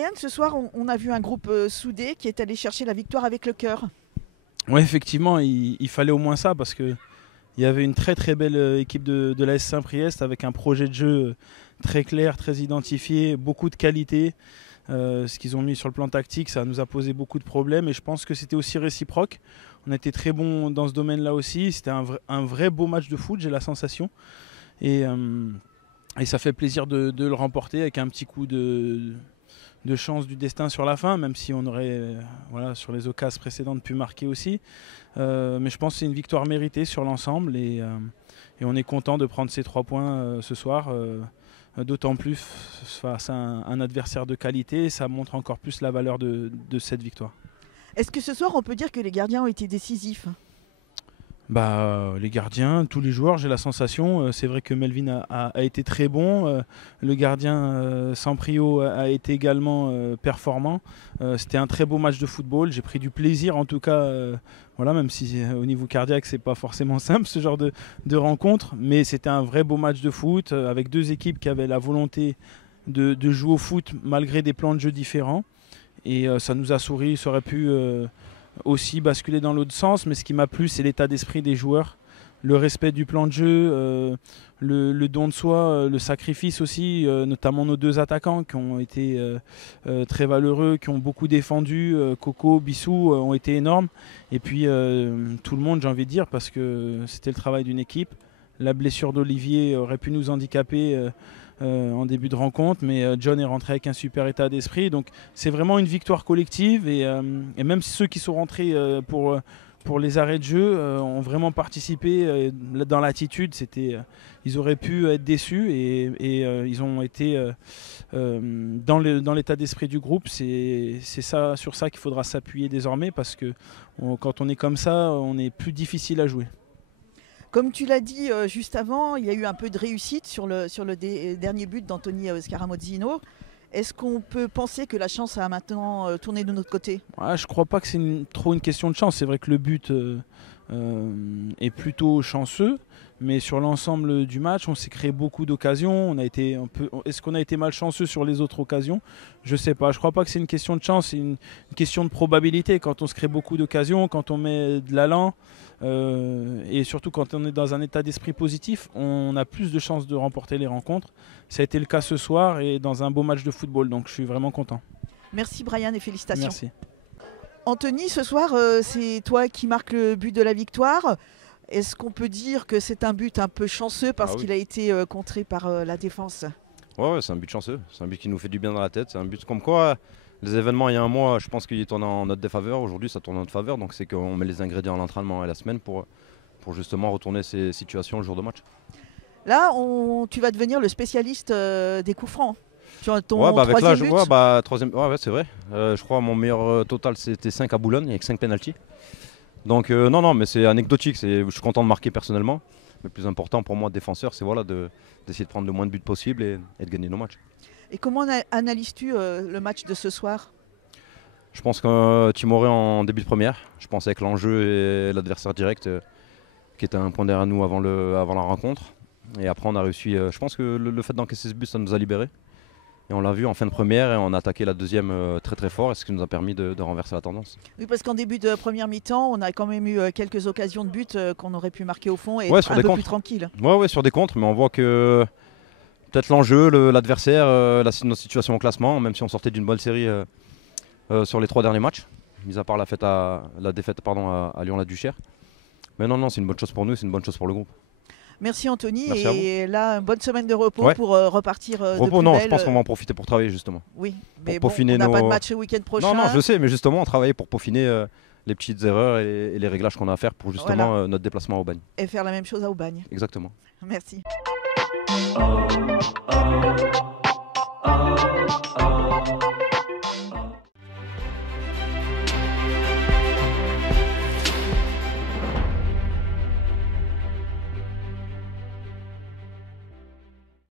Brian, ce soir, on a vu un groupe soudé qui est allé chercher la victoire avec le cœur. Oui, effectivement, il fallait au moins ça parce qu'il y avait une très très belle équipe de l'AS Saint-Priest avec un projet de jeu très clair, très identifié, beaucoup de qualité. Ce qu'ils ont mis sur le plan tactique, ça nous a posé beaucoup de problèmes et je pense que c'était aussi réciproque. On a été très bons dans ce domaine-là aussi. C'était un vrai beau match de foot, j'ai la sensation. Et ça fait plaisir de le remporter avec un petit coup de chance du destin sur la fin, même si on aurait, sur les occasions précédentes, pu marquer aussi. Mais je pense que c'est une victoire méritée sur l'ensemble et on est content de prendre ces 3 points ce soir. D'autant plus face à un adversaire de qualité, ça montre encore plus la valeur de cette victoire. Est-ce que ce soir, on peut dire que les gardiens ont été décisifs ? Les gardiens, tous les joueurs, j'ai la sensation. C'est vrai que Melvin a été très bon. Le gardien Samprio a été également performant. C'était un très beau match de football. J'ai pris du plaisir en tout cas. Même si au niveau cardiaque, c'est pas forcément simple ce genre de rencontre. Mais c'était un vrai beau match de foot avec 2 équipes qui avaient la volonté de jouer au foot malgré des plans de jeu différents. Et ça nous a souri. Ça aurait pu aussi basculer dans l'autre sens, mais ce qui m'a plu, c'est l'état d'esprit des joueurs, le respect du plan de jeu, le don de soi, le sacrifice aussi, notamment nos 2 attaquants qui ont été très valeureux, qui ont beaucoup défendu. Coco, Bissou ont été énormes. Et puis tout le monde, j'ai envie de dire, parce que c'était le travail d'une équipe. La blessure d'Olivier aurait pu nous handicaper en début de rencontre, mais John est rentré avec un super état d'esprit. Donc c'est vraiment une victoire collective et même ceux qui sont rentrés pour les arrêts de jeu ont vraiment participé dans l'attitude. Ils auraient pu être déçus et ils ont été dans l'état d'esprit du groupe. C'est sur ça qu'il faudra s'appuyer désormais parce que quand on est comme ça, on est plus difficile à jouer. Comme tu l'as dit juste avant, il y a eu un peu de réussite sur le dernier but d'Anthony Scaramozzino. Est-ce qu'on peut penser que la chance a maintenant tourné de notre côté ? Je ne crois pas que c'est trop une question de chance. C'est vrai que le but est plutôt chanceux, mais sur l'ensemble du match, on s'est créé beaucoup d'occasions. Est-ce qu'on a été malchanceux sur les autres occasions ? Je ne sais pas. Je ne crois pas que c'est une question de chance, c'est une question de probabilité. Quand on se crée beaucoup d'occasions, quand on met de l'allant, et surtout quand on est dans un état d'esprit positif, on a plus de chances de remporter les rencontres. Ça a été le cas ce soir et dans un beau match de football, donc je suis vraiment content. Merci Brian et félicitations. Merci. Anthony, ce soir, c'est toi qui marques le but de la victoire. Est-ce qu'on peut dire que c'est un but un peu chanceux parce qu'il a été contré par la défense ? Ouais, c'est un but chanceux. C'est un but qui nous fait du bien dans la tête. C'est un but comme quoi les événements il y a un mois, je pense qu'ils tournent en notre défaveur. Aujourd'hui, ça tourne en notre faveur. Donc c'est qu'on met les ingrédients à l'entraînement et à la semaine pour justement retourner ces situations le jour de match. Là, tu vas devenir le spécialiste des coups francs. Tu as ton avec troisième but. troisième, c'est vrai. Je crois que mon meilleur total, c'était 5 à Boulogne avec 5 pénaltys. Donc non, mais c'est anecdotique. Je suis content de marquer personnellement. Mais le plus important pour moi, défenseur, c'est d'essayer de prendre le moins de buts possible et de gagner nos matchs. Et comment analyses-tu le match de ce soir ? Je pense que Timoré en début de première. Je pense avec l'enjeu et l'adversaire direct qui était un point derrière nous avant la rencontre. Et après on a réussi, je pense que le fait d'encaisser ce but, ça nous a libérés. Et on l'a vu en fin de première et on a attaqué la deuxième très très fort, ce qui nous a permis de renverser la tendance. Oui, parce qu'en début de première mi-temps, on a quand même eu quelques occasions de but qu'on aurait pu marquer au fond et être un peu plus tranquille. Ouais, sur des contres, mais on voit que peut-être l'enjeu, l'adversaire, notre situation au classement, même si on sortait d'une bonne série sur les 3 derniers matchs, mis à part la défaite à Lyon-la-Duchère. Mais non, c'est une bonne chose pour nous, c'est une bonne chose pour le groupe. Merci Anthony. Merci et là, une bonne semaine de repos pour repartir de plus non, belle. je pense qu'on va en profiter pour travailler justement. Oui, mais on n'a pas de match le week-end prochain. Non, je sais, mais justement, on travaille pour peaufiner les petites erreurs et les réglages qu'on a à faire pour justement notre déplacement à Aubagne. Et faire la même chose à Aubagne. Exactement. Merci.